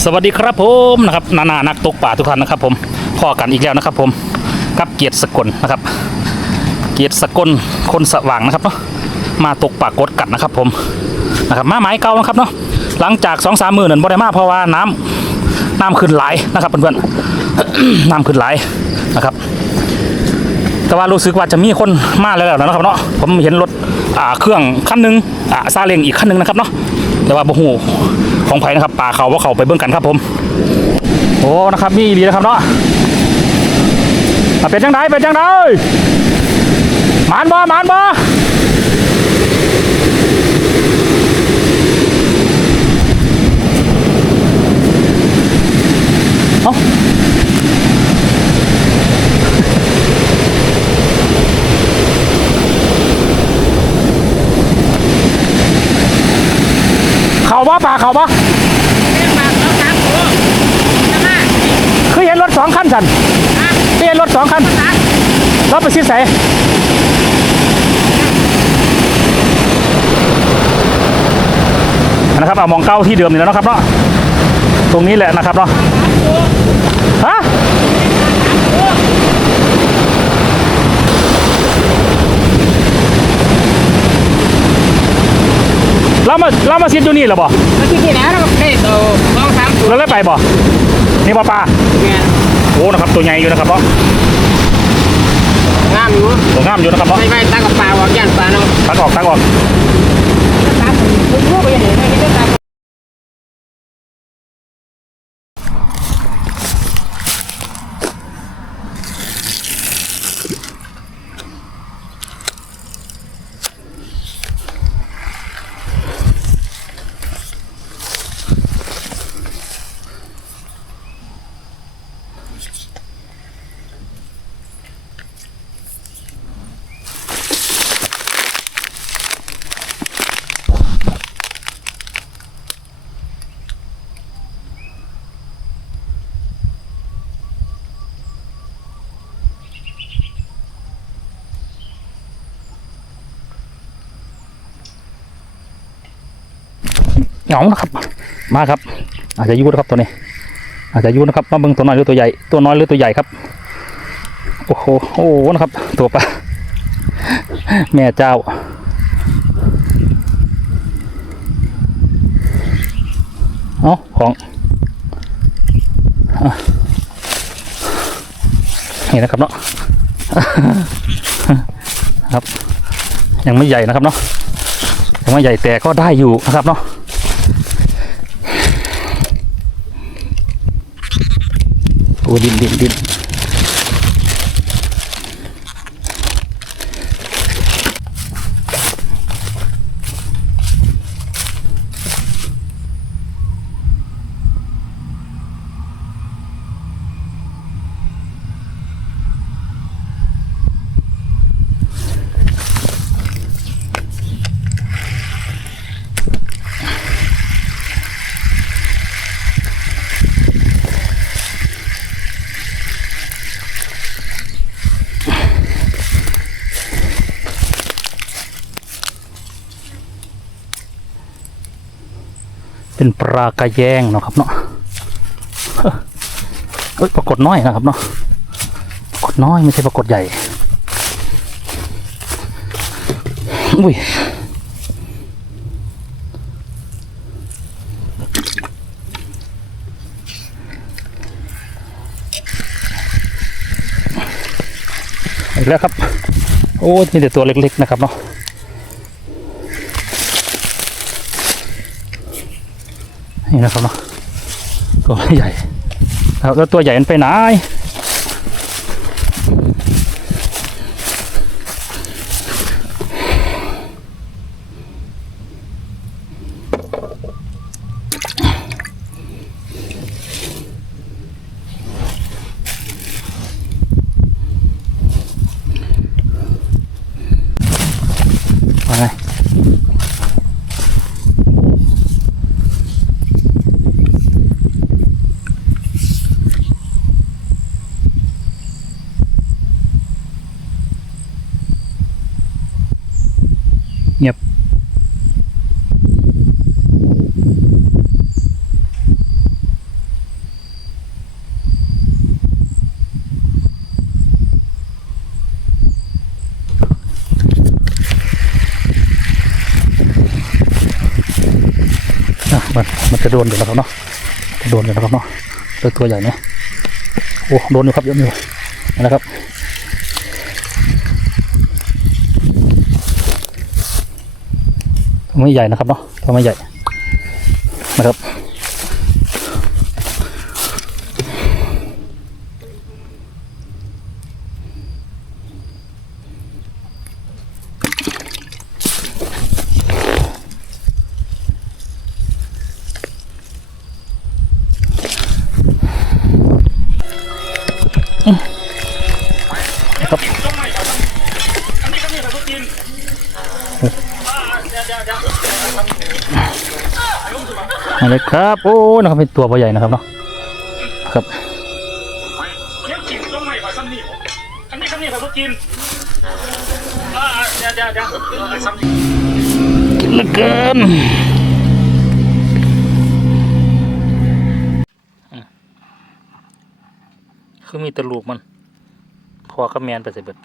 สวัสดีครับผมนะครับนานานักตกป่าทุกท่านนะครับ ผมพ่อกันอีกแล้วนะครับ ผมกับเกียรติสกลนะครับ เกียรติสกลคนสว่างนะครับเนาะมาตกป่ากดกัดนะครับ ผมนะครับมาไม้เก่านะครับเนาะหลังจากสองสามหมื่นนั่นบ่ได้มาเพราะว่าน้ำน้ำขึ้นหลายนะครับเพื่อนๆน้ำขึ้นหลายนะครับ แต่ว่ารู้สึกว่าจะมีคนมาแล้วนะครับเนาะผมเห็นรถอ่าเครื่องคันหนึงอ่าซาเล้งอีกคันหนึงนะครับเนาะแต่ว่าบ่ฮู้ ของไผนะครับป่าเขาว่าเขาไปเบิ่งกันครับผม โอ้นะครับมีอีหลีนะครับเนาะเป็นจังไดเป็นจังไดหมานบ่หมานบ่เอ้าเขาบ่ป่าเขาบ่คือเห็ นรถสองคันสันคือเห็นรถสองคันรถไปชิดใสนะครับเอามองเก้าที่เดิมนี่แล้วนะครับเนาะตรงนี้แหละนะครับเนาะฮะเรามาเรามาชิดอยู่นี่เหรอบ่มาที่ที่ไหนเราได้ตัวสองสามตัวเราเลยไปบ่นี่บ่ปลาเนี่ยโอ้ นะครับตัวใหญ่อยู่นะครับเนาะงามอยู่ตัวงามอยู่นะครับเนาะไม่ไม่ตั้งกับปลาออกย่านปลาเนาะตักออกตักออกตามผมรู้ไปยังไงไม่ได้ตา เหงานะครับ มาครับ อาจจะยูนะครับตัวนี้ อาจจะยูนะครับมาเบิ่งตัวน้อยหรือตัวใหญ่ตัวน้อยหรือตัวใหญ่ครับโอ้โหโอ้นะครับ ตัวปลาแม่เจ้าเอาของอะนี่นะครับเนาะครับ ยังไม่ใหญ่นะครับเนาะยังไม่ใหญ่แต่ก็ได้อยู่นะครับเนาะ โอ้ดินดินดิน เป็นปลากระแยงเนาะครับเนาะเอ้ยปรากฏน้อยนะครับเนาะปรากฏน้อยไม่ใช่ปรากฏใหญ่อุ้ยอีกแล้วครับ โอ้มีแต่ตัวเล็กๆนะครับเนาะ นี่นะครับเนาะตัวใหญ่แล้วตัวใหญ่มันไปไหนว่า งียบมันมันจะโดนอยู่แล้วครับเนาะโดนอยู่แล้วครับเนาะตัวตัวใหญ่เนี่ยโอ้โดนอยู่ครับเยอะอยู่นะครับ ไม่ใหญ่นะครับเนาะตัวไม่ใหญ่นะครับมาเลยครับ โอ้นะครับเป็นตัวใหญ่นะครับเนาะครับเลี้ยงกินต้องไม่ว่าซ้ำนี่ผมอันนี้ซ้ำนี่ผมก็กินอ่าเหลือเกินคือมีตะลูกมัน พอกับแมนไปใส่เบิด